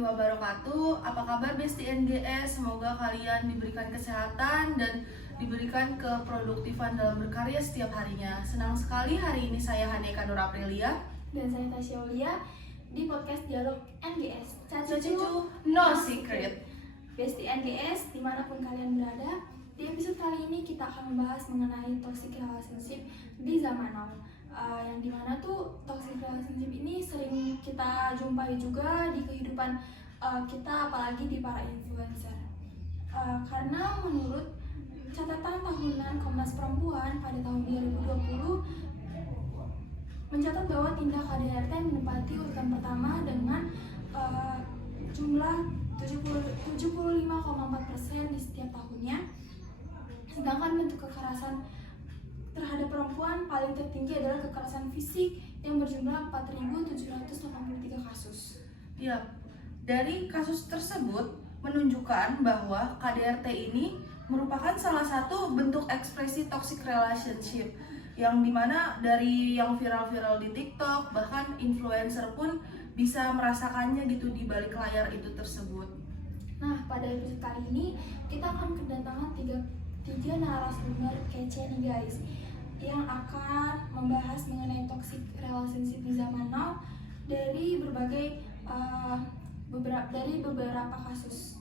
wabarakatuh. Apa kabar Besti NGS? Semoga kalian diberikan kesehatan dan diberikan keproduktifan dalam berkarya setiap harinya. Senang sekali hari ini saya Haneka Nur Aprilia dan saya Tasya Aulia di podcast Dialog NGS. Cacucu No Secret. Besti NGS, dimanapun kalian berada, di episode kali ini kita akan membahas mengenai toxic relationship di zaman now. Yang dimana tuh toxic relationship ini sering kita jumpai juga di kehidupan kita, apalagi di para influencer. Karena menurut catatan tahunan Komnas Perempuan pada tahun 2020 mencatat bahwa tindak KDRT menempati urutan pertama dengan jumlah 75,4% di setiap tahunnya. Sedangkan bentuk kekerasan terhadap perempuan paling tertinggi adalah kekerasan fisik yang berjumlah 4.783 kasus. Ya, dari kasus tersebut menunjukkan bahwa KDRT ini merupakan salah satu bentuk ekspresi toxic relationship yang dimana dari yang viral-viral di TikTok, bahkan influencer pun bisa merasakannya gitu di balik layar itu tersebut. Nah, pada episode kali ini kita akan kedatangan tiga narasumber kece nih guys, yang akan membahas mengenai toxic relationship di zaman now dari beberapa kasus.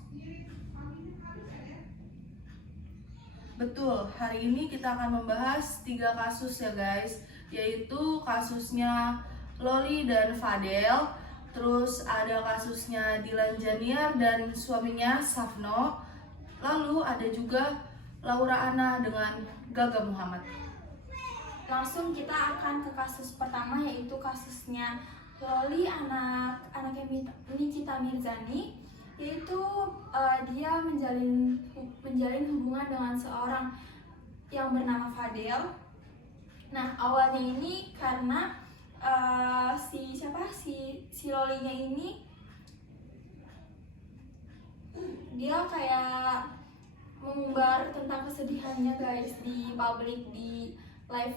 Betul, hari ini kita akan membahas 3 kasus ya guys, yaitu kasusnya Loli dan Fadel, terus ada kasusnya Dilan Janiar dan suaminya Safno, lalu ada juga Laura Anna dengan Gaga Muhammad. Langsung kita akan ke kasus pertama, yaitu kasusnya Loli, anaknya Nikita Mirzani, yaitu dia menjalin hubungan dengan seorang yang bernama Fadel. Nah, awalnya ini karena si Lolinya ini dia kayak mengumbar tentang kesedihannya guys di publik, di live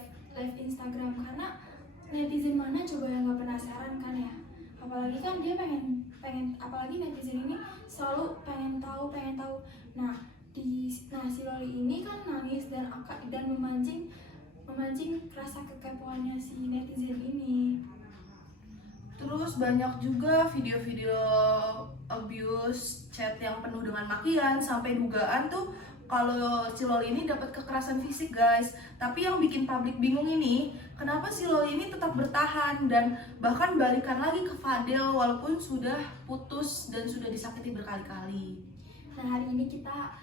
Instagram, karena netizen mana coba yang nggak penasaran kan ya, apalagi kan dia pengen apalagi netizen ini selalu pengen tahu. Nah si Loli ini kan nangis dan memancing rasa kekepoannya si netizen ini. Terus banyak juga video-video abuse, chat yang penuh dengan makian, sampai dugaan tuh kalau si Loli ini dapat kekerasan fisik guys. Tapi yang bikin publik bingung ini, kenapa si Loli ini tetap bertahan dan bahkan balikan lagi ke Fadel walaupun sudah putus dan sudah disakiti berkali-kali. Nah, hari ini kita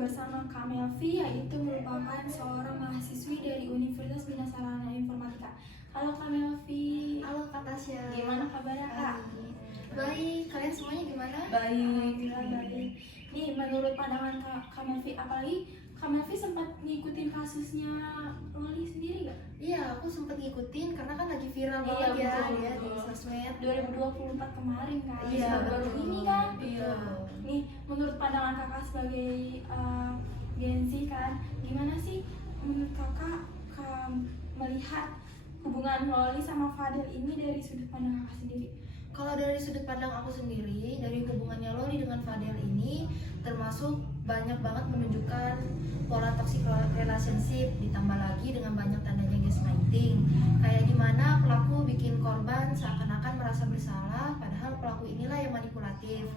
bersama Kak Melvi, yaitu merupakan seorang mahasiswi dari Universitas Bina Sarana Informatika. Halo Kak Melvi. Halo Kak Tasya. Gimana kabarnya Kak? Baik, kalian semuanya gimana? Baik. Baik. Nih, menurut pandangan Kak Melvi, apalagi Kak Melvi sempat ngikutin kasusnya Loli sendiri gak? Iya, aku sempat ngikutin karena kan lagi viral Iya, banget ya betul. dia di sosmed. 2024 kemarin kan? Iya, baru ini kan? Iya. Nih, menurut pandangan kakak sebagai Gen Z kan, gimana sih menurut kakak melihat hubungan Loli sama Fadel ini dari sudut pandang kakak sendiri? Kalau dari sudut pandang aku sendiri, dari hubungannya Loli dengan Fadel ini termasuk banyak banget menunjukkan pola toxic relationship, ditambah lagi dengan banyak tandanya gaslighting. Kayak dimana pelaku bikin korban seakan-akan merasa bersalah, padahal pelaku inilah yang manipulatif.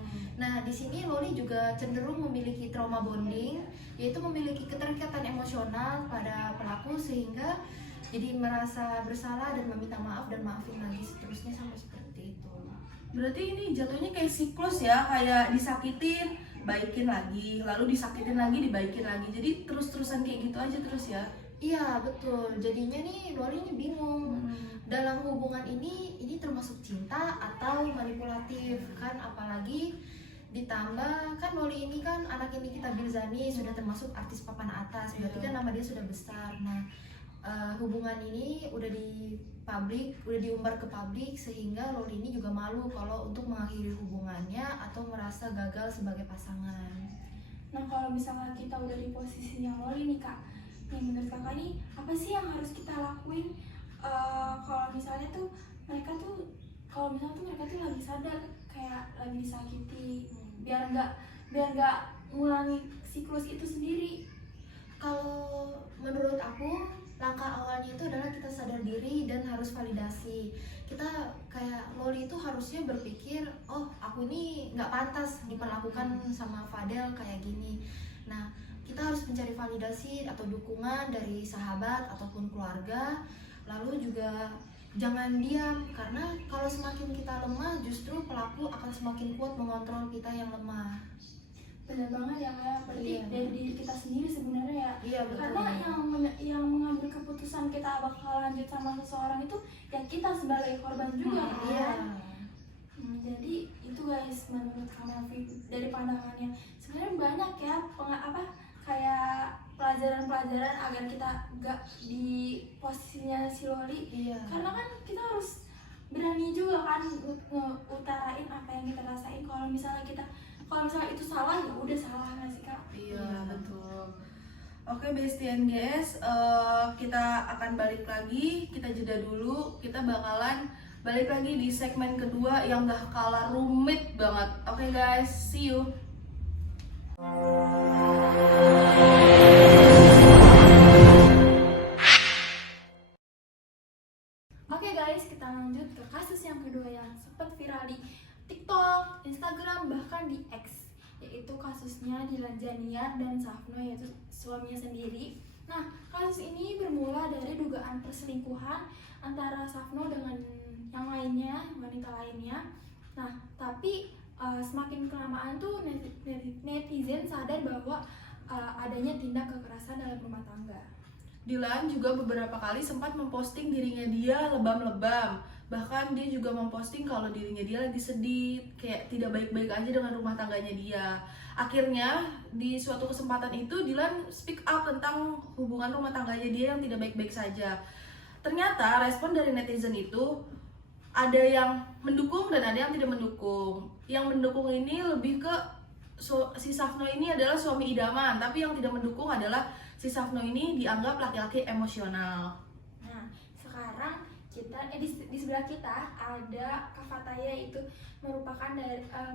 Nah, di sini Loli juga cenderung memiliki trauma bonding, yaitu memiliki keterikatan emosional pada pelaku sehingga jadi merasa bersalah dan meminta maaf dan maafin lagi seterusnya sampai seperti itu. Berarti ini jatuhnya kayak siklus ya, kayak disakitin, baikin lagi, lalu disakitin lagi, dibaikin lagi. Jadi terus-terusan kayak gitu aja terus ya. Iya, betul. Jadinya nih Loli ini bingung. Dalam hubungan ini termasuk cinta atau manipulatif kan, apalagi ditambah kan Loli ini kan anak ini Nikita Mirzani sudah termasuk artis papan atas, berarti kan nama dia sudah besar. Nah, hubungan ini udah diumbar ke publik sehingga Loli ini juga malu kalau untuk mengakhiri hubungannya atau merasa gagal sebagai pasangan. Nah, kalau misalnya kita udah di posisinya Loli nih Kak, menurut kakak nih apa sih yang harus kita lakuin kalau misalnya tuh mereka tuh lagi sadar kayak lagi disakiti, biar nggak ngulangi siklus itu sendiri. Kalau menurut aku langkah awalnya itu adalah kita sadar diri dan harus validasi. Kita kayak Loli itu harusnya berpikir, oh aku ini nggak pantas diperlakukan sama Fadel kayak gini. Nah, kita harus mencari validasi atau dukungan dari sahabat ataupun keluarga. Lalu juga jangan diam, karena kalau semakin kita lemah justru pelaku akan semakin kuat mengontrol kita yang lemah. Benar banget ya Kak, berarti Iya. dari diri kita sendiri sebenarnya ya. Iya, betul. Karena yang mengambil keputusan kita bakal lanjut sama seseorang itu ya kita sebagai korban juga kan. Iya. Jadi itu guys, menurut Kamavi dari pandangannya sebenarnya banyak ya kayak pelajaran-pelajaran agar kita gak di posisinya si Loli. Iya. Karena kan kita harus berani juga kan ngutarain apa yang kita rasain. Kalau misalnya itu salah ya udah salah nggak sih Kak? Iya, betul. Oke Bestie NGS, kita akan balik lagi, kita jeda dulu, kita bakalan balik lagi di segmen kedua yang gak kalah rumit banget. Oke guys, see you. Oke guys, kita lanjut ke kasus yang kedua yang sempat viral di TikTok, Instagram, bahkan di X, yaitu kasusnya Dilan Janiar dan Safno, yaitu suaminya sendiri. Nah, kasus ini bermula dari dugaan perselingkuhan antara Safno dengan yang lainnya, wanita lainnya. Nah, tapi semakin kelamaan tuh netizen sadar bahwa adanya tindak kekerasan dalam rumah tangga. Dilan juga beberapa kali sempat memposting dirinya dia lebam-lebam. Bahkan dia juga memposting kalau dirinya dia lagi sedih, kayak tidak baik-baik aja dengan rumah tangganya dia. Akhirnya di suatu kesempatan itu Dilan speak up tentang hubungan rumah tangganya dia yang tidak baik-baik saja. Ternyata respon dari netizen itu ada yang mendukung dan ada yang tidak mendukung. Yang mendukung ini lebih ke si Safno ini adalah suami idaman, tapi yang tidak mendukung adalah si Safno ini dianggap laki-laki emosional. Nah, sekarang di sebelah kita ada Kak Fataya, itu merupakan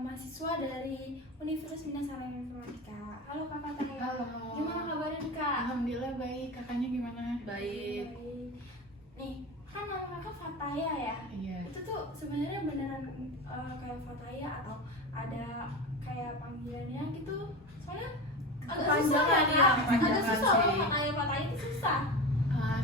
mahasiswa dari Universitas Minasara Informatika. Halo Kak Fataya. Halo. Gimana kabarnya nih Kak? Alhamdulillah baik, kakaknya gimana? Baik. Nih, kan nama kakak Fataya ya? Iya. Itu tuh sebenarnya beneran kayak Fataya atau ada kayak panggilannya gitu? Soalnya agak susah Kepanjangan ya, ya, Kak? Agak kepanjangan susah loh sih. Fataya itu susah.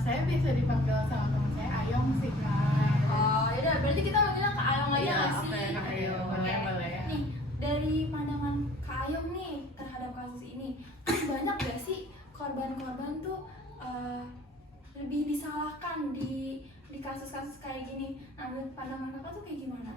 Saya biasa dipanggil sama teman saya Ayong sih kak. Oh, yaudah, berarti kita manggilnya Kak Ayong aja Iya, nggak sih? oke, Kak Ayong. Boleh, Oke. boleh ya. Nih, dari pandangan Kak Ayong nih terhadap kasus ini, banyak gak sih korban-korban tuh lebih disalahkan di kasus-kasus kayak gini? Nah, menurut pandangan kakak tuh kayak gimana?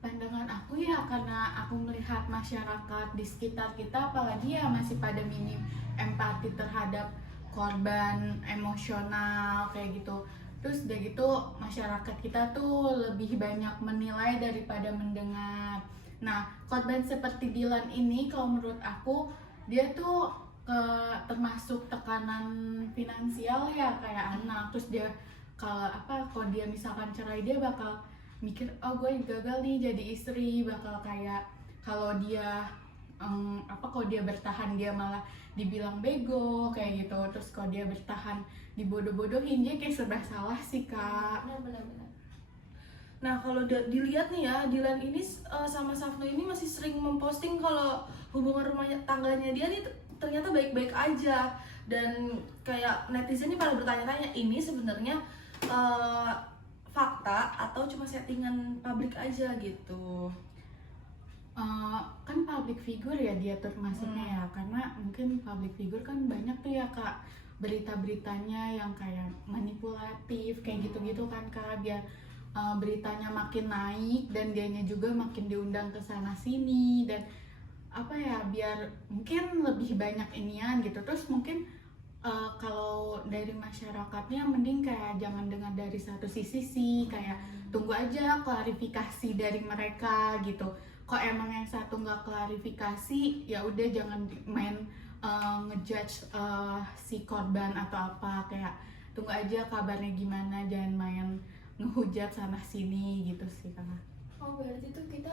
Pandangan aku ya, karena aku melihat masyarakat di sekitar kita, apalagi ya masih pada minim empati terhadap korban emosional kayak gitu. Terus udah gitu masyarakat kita tuh lebih banyak menilai daripada mendengar. Nah, korban seperti Dilan ini kalau menurut aku dia tuh termasuk tekanan finansial ya kayak anak. Terus dia kalau dia misalkan cerai, dia bakal mikir, oh gue gagal nih jadi istri, bakal kayak kalau dia kalau dia bertahan dia malah dibilang bego kayak gitu. Terus kalau dia bertahan dibodoh-bodohin, dia kayak serba salah sih kak. Benar. Nah kalau dilihat nih ya, Dilan ini sama Safno ini masih sering memposting kalau hubungan rumah tangganya dia nih ternyata baik-baik aja. Dan kayak netizen ini pada bertanya-tanya, ini sebenarnya fakta atau cuma settingan publik aja gitu. Kan public figure ya dia termasuknya ya, karena mungkin public figure kan banyak tuh ya kak berita-beritanya yang kayak manipulatif kayak gitu-gitu kan kak, biar beritanya makin naik dan dianya juga makin diundang ke sana sini, dan biar mungkin lebih banyak inian gitu. Terus mungkin kalau dari masyarakatnya mending kayak jangan dengar dari satu sisi sih, kayak tunggu aja klarifikasi dari mereka gitu. Kok emang yang satu nggak klarifikasi, ya udah jangan main ngejudge si korban atau apa, kayak tunggu aja kabarnya gimana, jangan main ngehujat sana sini gitu sih kakak. Oh, berarti tuh kita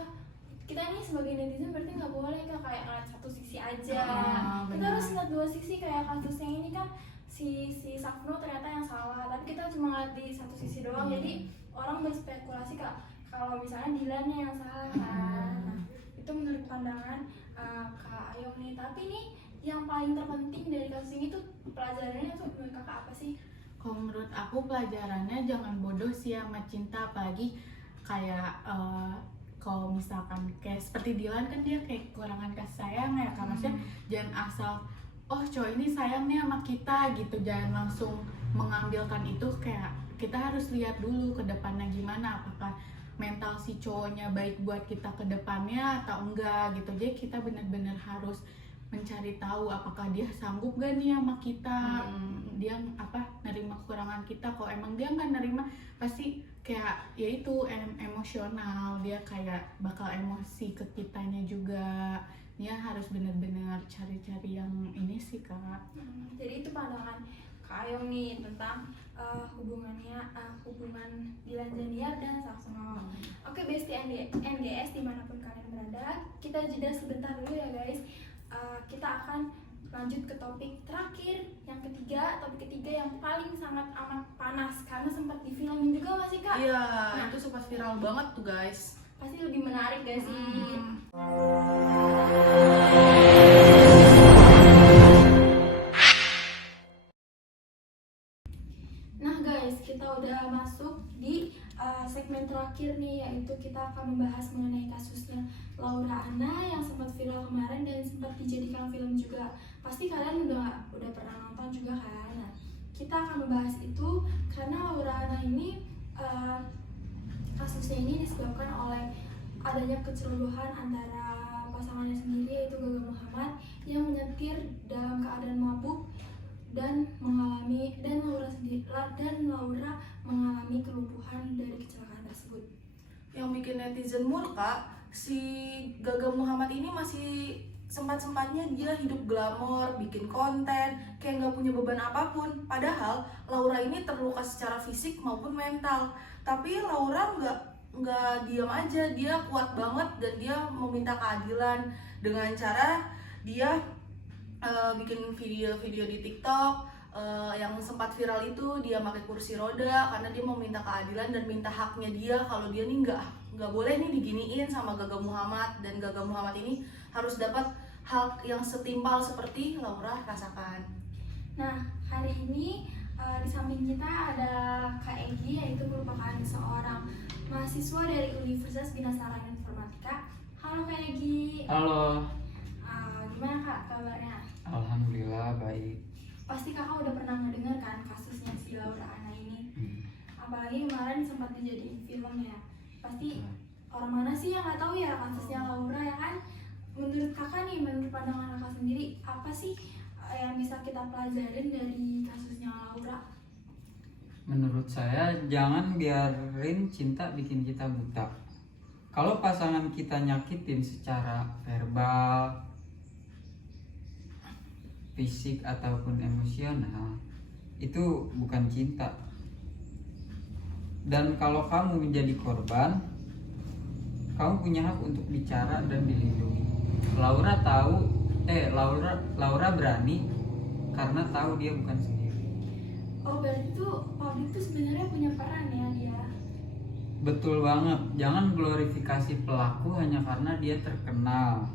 kita nih sebagai netizen berarti nggak boleh Kak kayak ngeliat satu sisi aja. Kita benar. harus ngeliat dua sisi, kayak kasusnya ini kan si Safno ternyata yang salah, tapi kita cuma ngeliat di satu sisi doang. Jadi orang berspekulasi Kak kalau misalnya Dilannya yang salah kan. Nah, itu menurut pandangan Kak Ayong nih. Tapi nih yang paling terpenting dari kasus ini tuh pelajarannya tuh menurut Kakak apa sih? Kalau menurut aku pelajarannya jangan bodoh sih sama cinta, apalagi kayak kalau misalkan kayak seperti Dilan kan dia kayak kekurangan kasih sayang ya kan, maksudnya jangan asal oh cowok ini sayang nih sama kita gitu, jangan langsung mengambilkan itu. Kayak kita harus lihat dulu ke depannya gimana, apakah mental si cowoknya baik buat kita ke depannya atau enggak gitu. Jadi kita benar-benar harus mencari tahu apakah dia sanggup gak nih sama kita, dia nerima kekurangan kita. Kalau emang dia nggak nerima, pasti kayak ya itu emosional, dia kayak bakal emosi ke kitanya juga. Dia harus benar-benar cari-cari yang ini sih Kak. Jadi itu pandangan Kak Ayong nih tentang hubungan Dilan Zaniar dan Safno. Oke Bestie NGS dimanapun kalian berada, kita jeda sebentar dulu ya guys. Kita akan lanjut ke topik terakhir, yang ketiga. Topik ketiga yang paling sangat amat panas karena sempat difilmin juga masih Kak. Iya, Nah, itu sempat viral banget tuh guys. pasti lebih menarik gak sih? Nah guys, kita udah masuk di segmen terakhir nih, yaitu kita akan membahas mengenai kasusnya Laura Anna yang sempat viral kemarin dan sempat dijadikan film juga. Pasti kalian udah pernah nonton juga kan? Nah, kita akan membahas itu karena Laura Anna ini kasusnya ini disebabkan oleh adanya kecerobohan antara pasangannya sendiri, yaitu Gaga Muhammad yang menyetir dalam keadaan mabuk dan Laura mengalami kelumpuhan dari kecelakaan tersebut. Yang bikin netizen murka, si Gaga Muhammad ini masih sempat-sempatnya dia hidup glamor, bikin konten, kayak nggak punya beban apapun. Padahal Laura ini terluka secara fisik maupun mental. Tapi Laura nggak diam aja, dia kuat banget dan dia meminta keadilan dengan cara dia bikin video-video di TikTok. Yang sempat viral itu dia pakai kursi roda karena dia mau minta keadilan dan minta haknya dia, kalau dia nih nggak boleh nih diginiin sama Gaga Muhammad, dan Gaga Muhammad ini harus dapat hak yang setimpal seperti Laura rasakan. Nah, hari ini di samping kita ada Kak Egi, yaitu merupakan seorang mahasiswa dari Universitas Bina Sarana Informatika. Halo Kak Egi. Halo, Gimana Kak kabarnya? alhamdulillah baik. Pasti Kakak udah pernah ngedengar kan kasusnya si Laura Anna ini. Apalagi kemarin sempat dijadiin film ya. Pasti orang mana sih yang nggak tahu ya kasusnya Laura ya kan? Menurut Kakak nih, menurut pandangan Kakak sendiri, apa sih yang bisa kita pelajarin dari kasusnya Laura? Menurut saya jangan biarin cinta bikin kita buta. Kalau pasangan kita nyakitin secara verbal, fisik ataupun emosional, itu bukan cinta. Dan kalau kamu menjadi korban, kamu punya hak untuk bicara dan dilindungi. Laura berani karena tahu dia bukan sendiri. Oh berarti tuh publik tuh sebenarnya punya peran ya dia. Betul banget, jangan glorifikasi pelaku hanya karena dia terkenal.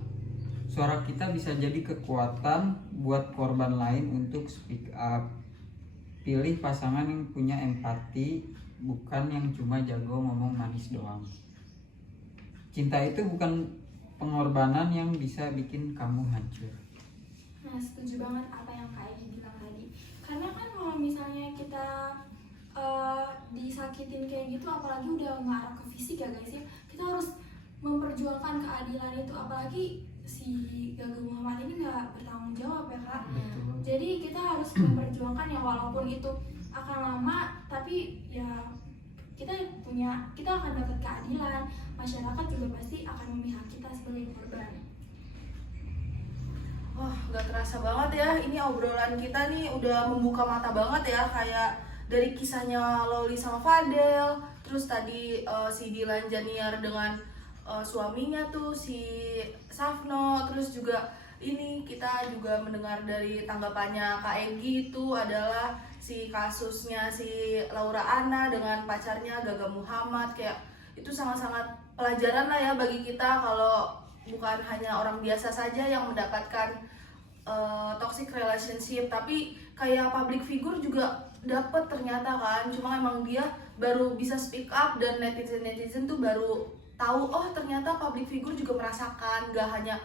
Suara kita bisa jadi kekuatan buat korban lain untuk speak up. Pilih pasangan yang punya empati, bukan yang cuma jago ngomong manis doang. Cinta itu bukan pengorbanan yang bisa bikin kamu hancur. Nah setuju banget apa yang Kak Egi bilang tadi. Karena kan kalau misalnya kita disakitin kayak gitu, apalagi udah ngarah ke fisik ya guys ya, kita harus memperjuangkan keadilan itu. Apalagi si Gaga Muhammad ini nggak bertanggung jawab ya Kak. Betul. Jadi kita harus memperjuangkan ya, walaupun itu akan lama, tapi ya kita akan dapat keadilan. Masyarakat juga pasti akan memihak kita sebagai korban. Wah, nggak terasa banget ya, ini obrolan kita nih udah membuka mata banget ya. Kayak dari kisahnya Loli sama Fadel, terus tadi si Dilan Zaniar dengan suaminya tuh si Safno. Terus juga ini kita juga mendengar dari tanggapannya Kak Egi itu adalah si kasusnya si Laura Anna dengan pacarnya Gaga Muhammad. Kayak itu sangat-sangat pelajaran lah ya bagi kita kalau bukan hanya orang biasa saja yang mendapatkan toxic relationship, tapi kayak public figure juga dapat ternyata kan. Cuma emang dia baru bisa speak up dan netizen tuh baru tahu oh ternyata public figure juga merasakan, gak hanya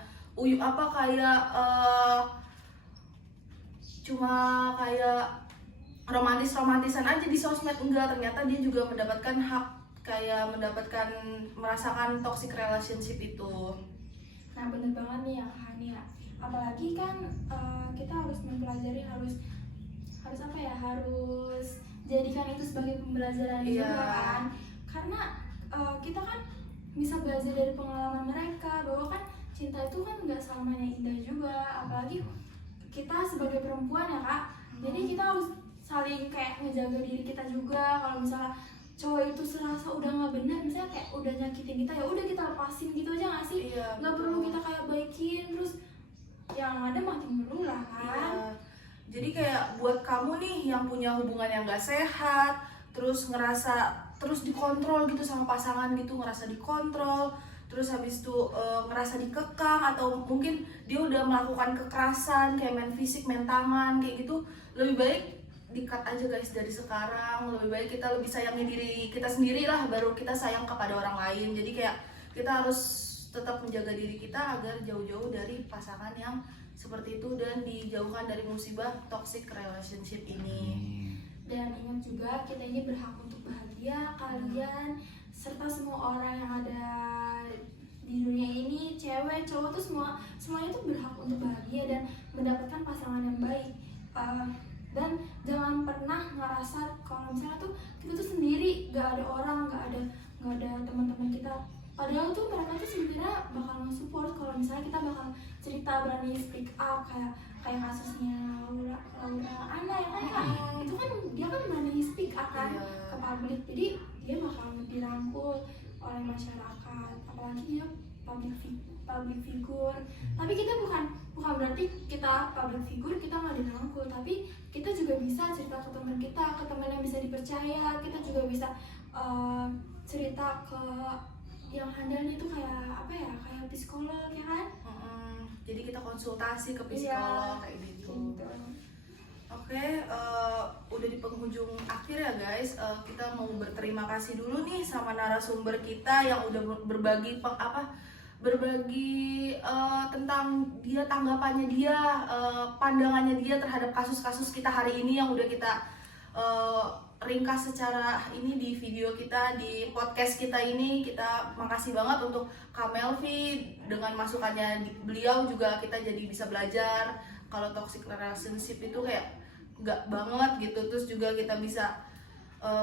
cuma kayak romantisan aja di sosmed. Enggak, ternyata dia juga mendapatkan hak, kayak merasakan toxic relationship itu. Nah bener banget nih ya Kak Hania, apalagi kan kita harus mempelajari, harus apa ya, harus jadikan itu sebagai pembelajaran juga kan, karena kita kan bisa belajar dari pengalaman mereka bahwa kan cinta itu kan nggak selamanya indah juga, apalagi kita sebagai perempuan ya Kak. Jadi kita harus saling kayak ngejaga diri kita juga. Kalau misalnya cowok itu serasa udah nggak benar, misalnya kayak udah nyakitin kita, ya udah kita lepasin gitu aja nggak sih? Nggak perlu kita kayak baikin terus yang ada makin berulah kan. Jadi kayak buat kamu nih yang punya hubungan yang gak sehat, terus ngerasa terus dikontrol gitu sama pasangan gitu, ngerasa dikontrol, terus habis itu ngerasa dikekang, atau mungkin dia udah melakukan kekerasan kayak main fisik, main tangan kayak gitu, lebih baik di-cut aja guys dari sekarang. Lebih baik kita lebih sayangi diri kita sendiri lah, baru kita sayang kepada orang lain. Jadi kayak kita harus tetap menjaga diri kita agar jauh-jauh dari pasangan yang seperti itu dan dijauhkan dari musibah toxic relationship ini. Dan ingat juga kita ini berhak untuk bahagia, kalian serta semua orang yang ada di dunia ini, cewek, cowok tuh semuanya tuh berhak untuk bahagia dan mendapatkan pasangan yang baik. Dan jangan pernah ngerasa kalau misalnya tuh kita tuh sendiri, gak ada orang, gak ada teman-teman kita. Padahal tuh mereka tuh sebenarnya bakal support kalau misalnya kita bakal cerita, berani speak up, kayak kasusnya Laura Anna ya kan. Itu kan dia kan berani speak up kan ke publik, jadi dia bakal dirangkul oleh masyarakat. Apalagi dia public figure. Tapi kita bukan berarti kita public figure kita nggak dirangkul, tapi kita juga bisa cerita ke teman kita, ke teman yang bisa dipercaya. Kita juga bisa cerita ke yang handalnya itu kayak apa ya, kayak psikolog ya kan. Jadi kita konsultasi ke psikolog kayak gitu. Oke, udah di penghujung akhir ya guys. Kita mau berterima kasih dulu nih sama narasumber kita yang udah berbagi tentang dia, tanggapannya dia, pandangannya dia terhadap kasus-kasus kita hari ini yang udah kita ringkas secara ini di video kita, di podcast kita ini. Kita makasih banget untuk Kak Melvi, dengan masukannya beliau juga kita jadi bisa belajar kalau toxic relationship itu kayak enggak banget gitu. Terus juga kita bisa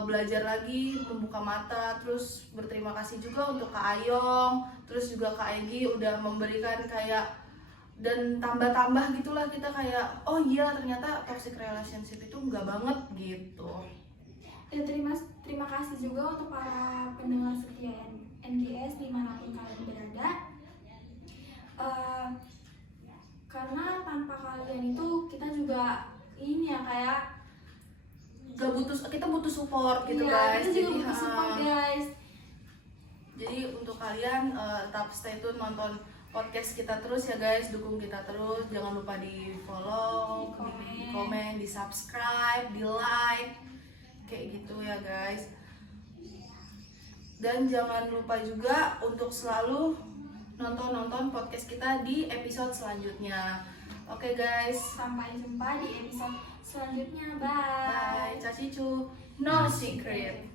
belajar lagi, membuka mata. Terus berterima kasih juga untuk Kak Ayong, terus juga Kak Egi udah memberikan kayak dan tambah-tambah gitulah, kita kayak oh iya ternyata toxic relationship itu enggak banget gitu. Dan terima kasih juga untuk para pendengar setia NGS dimanapun kalian berada. Karena tanpa kalian itu kita juga ini ya kayak kita butuh support gitu ya, guys. kita juga butuh support guys. Jadi untuk kalian tetap stay tune nonton podcast kita terus ya guys, dukung kita terus. Jangan lupa di follow, di komen, di subscribe, di like kayak gitu ya guys. Dan jangan lupa juga untuk selalu nonton podcast kita di episode selanjutnya. Oke guys, Sampai jumpa di episode selanjutnya. Bye. bye. Cacicu, no secret.